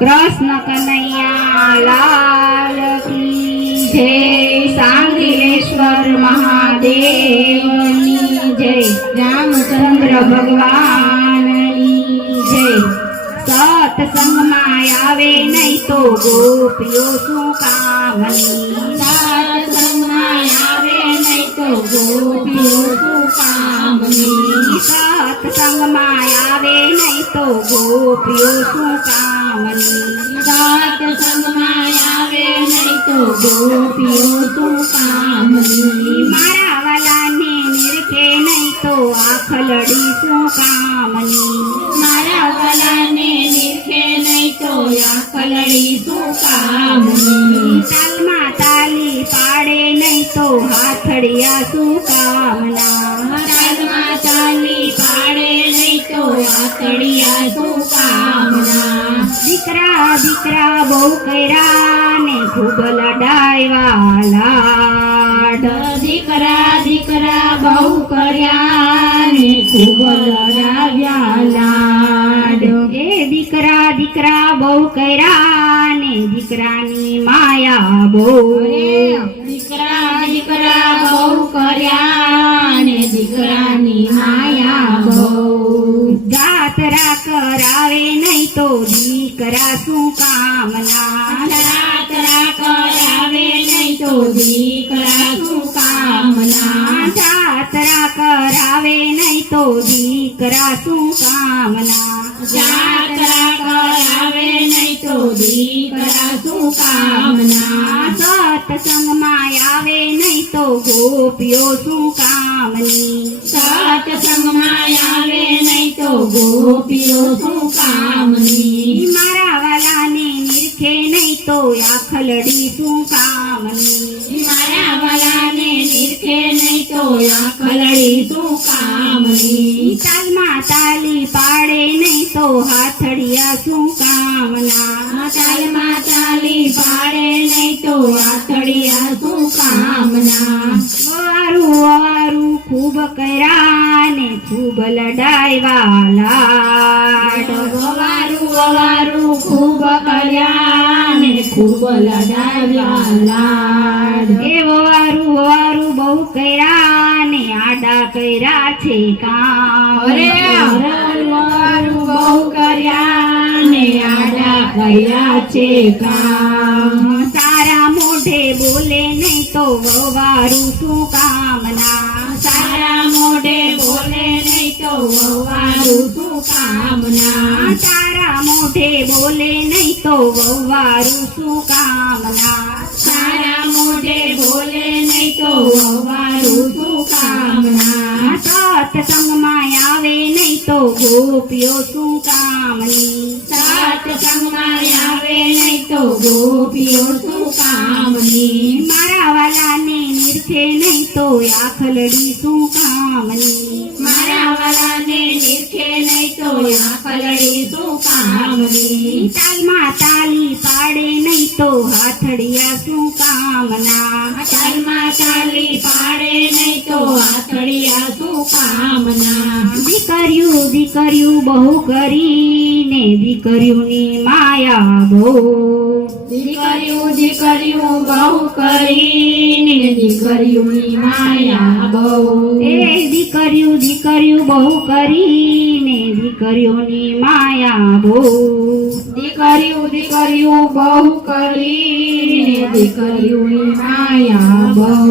કૃષ્ણ કનૈયા લાલ કી જય, સાંગીલેશ્વર મહાદેવની જય, રામચંદ્ર ભગવાનની જય। સત્સંગમાં આવે નહીં તો ગોપીઓ શું કામની, સત્સંગમાં આવે નહીં તો ગોપીઓ શું કામની, સત્સંગમાં આવે નહીં તો ગોપીઓ શું કામની, સત્સંગમાં આવે નહીં તો ગોપીઓ શું કામની, મારા વાલાને નિરખે નહીં તો આખલડી શું કામની, મારા વાલાને નિરખે નહીં તો આખલડી શું કામની, તાલમાં તાલી પાડે નહીં તો હાથડિયા શું કામના, તાલમાં તાલી પાડે નહીં તો હાથડિયા શું કામના, દીકરા દીકરા બહુ કર્યા ને ખૂબ લડાવ્યા લાડ, દીકરા દીકરા બહુ કર્યા ને ખૂબ લડાવ્યા લાડ, એ દીકરા દીકરા બહુ કર્યા ને દીકરાની માયા બહુ, દીકરા દીકરા બહુ કર્યા ને દીકરાની માયા બહુ, જાતરા કરાવે નહીં તો દીકરા શું કામના, જાતરા કરાવે નહીં તો દીકરા શું કામના, જાતરા કરાવે નહીં તો દીકરા શું કામના, જાતરા કરાવે નહીં તો દીકરા શું કામના, સત્સંગમાં આવે નહીં તો ગોપીઓ શું કામની, સત્સંગમાં આવે નહીં તો ગોપીઓ શું કામની, મારા વાલાને નિરખે નહીં તો આખલડી શું કામની, મારા વાલાને નિરખે નહીં તો આખલડી શું કામની, તાલમાં તાલી પાડે નહીં તો હાથડિયા શું કામના, તાલમાં તાલી પાડે નહીં તો હાથડિયા શું કામના, વારું વારું ખૂબ કર્યા ને ખૂબ લડાવ્યા લાડ, વારું વારું ખૂબ કર્યા ને ખૂબ લડાવ્યા લાડ, એ વારું વારું બહુ કર્યા ને આડા કર્યા છે કામ, અરે વારું બહુ કર્યા ને આડા કર્યા છે કામ, સારા મોઢે બોલે નહીં તો વવારું શું કામના, સારા મોઢે બોલે નહીં તો વવારું શું કામના, સારા મોઢે બોલે નહીં તો વવારું શું કામના, સારા મોઢે બોલે નહીં તો વવારું શું કામના, સત્સંગમાં આવે નહીં તો ગોપીઓ શું કામની, સત્સંગમાં આવે નહીં તો ગોપીઓ શું કામની, મારા વાલાને નિરખે નહીં તો આખલડી શું કામની, મારા વાલાને નિરખે નહીં તો આખલડી શું કામની, તાલમાં તાલી પાડે નહીં તો હાથડિયા શું કામના, તાલમાં તાલી પાડે નહીં તો હાથડિયા શું કામના, દીકરીયું દીકરીયું બહુ કરીને દીકરીઓની માયા બહુ, દીકરીયું દીકરીયું બહુ કરીને દીકરીઓની માયા બહુ, એ દીકરીયું દીકરીયું બહુ કરીને દીકરીઓની માયા બહુ, દીકરીયું દીકરીયું બહુ કરીને દીકરીઓની માયા બહુ,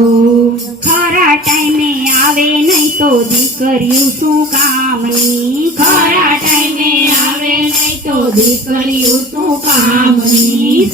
ખરા ટાઈમે આવે નહીં તો દીકરીયું શું કામની, ખરા ટાઈમે આવે નહીં તો દીકરીયું શું કામની,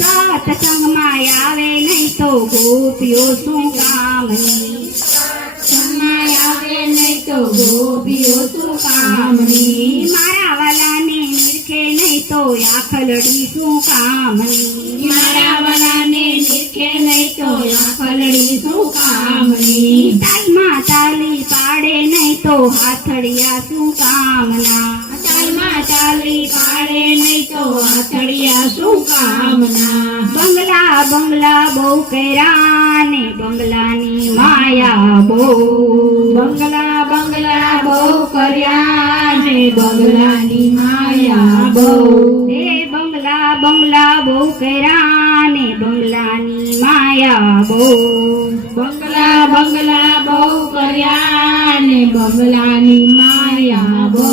સત્સંગમાં આવે નહીં તો ગોપીઓ શું કામની, સત્સંગમાં આવે નહીં તો ગોપીઓ શું કામની, મારા વાલાને નિરખે નહીં તો આખલડી શું કામની, મારા વાલાને નિરખે નહીં તો આખલડી શું કામની, તાલમાં તાલી પાડે નહીં તો હાથડિયા શું કામના, તાલમાં તાલી પાડે નહીં તો હાથડિયા શું કામના, બંગલા બંગલા બહુ કર્યા ને બંગલાની માયા બહુ, બંગલા બંગલા બહુ કર્યા ને બંગલાની માયા બહુ, એ બંગલા બંગલા બહુ કર્યા ને બંગલાની માયા બહુ. બંગલા બહુ કર્યા ને બંગલાની માયા બહુ.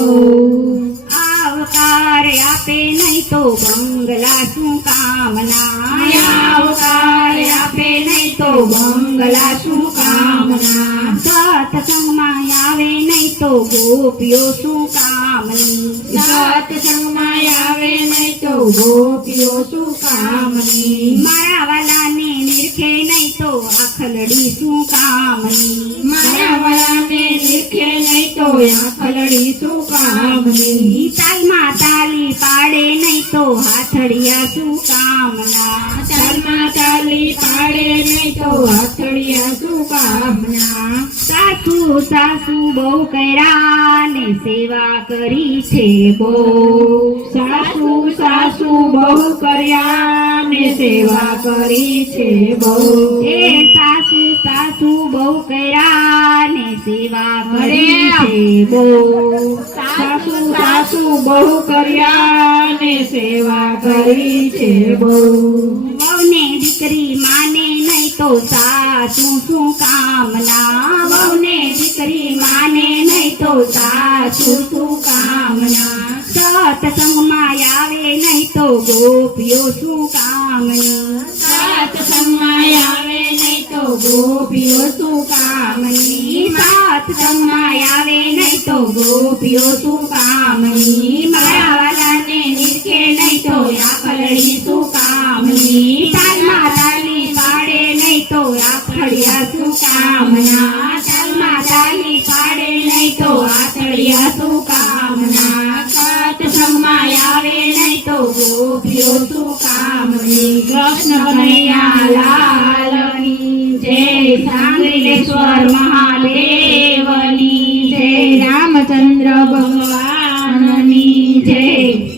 આવકાર આપે નહીં તો બંગલા શું કામના. આવકાર આપે નહીં તો બંગલા શું કામના. સત્સંગમાં આવે નહીં તો ગોપીઓ શું કામની. સત્સંગમાં આવે નહીં તો ગોપીઓ શું કામની. મારા વાલાને નિરખે નહીં તો આખલડી શું કામની. મારા વાળાને દેખે નહીં તો આખલડી શું કામની. તાલમાં તાલી પાડે નહીં તો હાથડિયા શું કામના. ચાલમાં ચાલી પાડે નહીં તો હાથડિયા શું કામના. સાસુ સાસુ બહુ કર્યા ને સેવા કરી છે બહુ. સાસુ બહુ કર્યા ને સેવા કરી છે બહુ. એ સાસુ બહુ કર્યા ને સેવા કરી છે બહુ. સાસુ બહુ કર્યા ને સેવા કરી છે બહુ. વહુને દીકરી માને નહીં તો સાસુ શું કામના. વહુને દીકરી માને નહીં તો સાસુ શું કામના. સત્સંગમાં આવે નહીં તો ગોપીઓ શું કામની. સત્સંગમાં આવે નહીં તો ગોપીઓ શું કામની. સત્સંગમાં આવે નહીં તો ગોપીઓ શું કામની. મારા વાલાને નિરખે નહીં તો આખલડી શું કામની. તાલમાં તાલી પાડે નહીં તો આખડિયા શું કામના. તાલમાં તાલી પાડે નહીં તો આખડિયા શું કામના. સત્સંગમાં આવે નહીં તો ગોપીઓ શું કામની. કૃષ્ણ કનૈયા લાલની જય. સાંગલેશ્વર મહાદેવની જય. રામચંદ્ર ભગવાન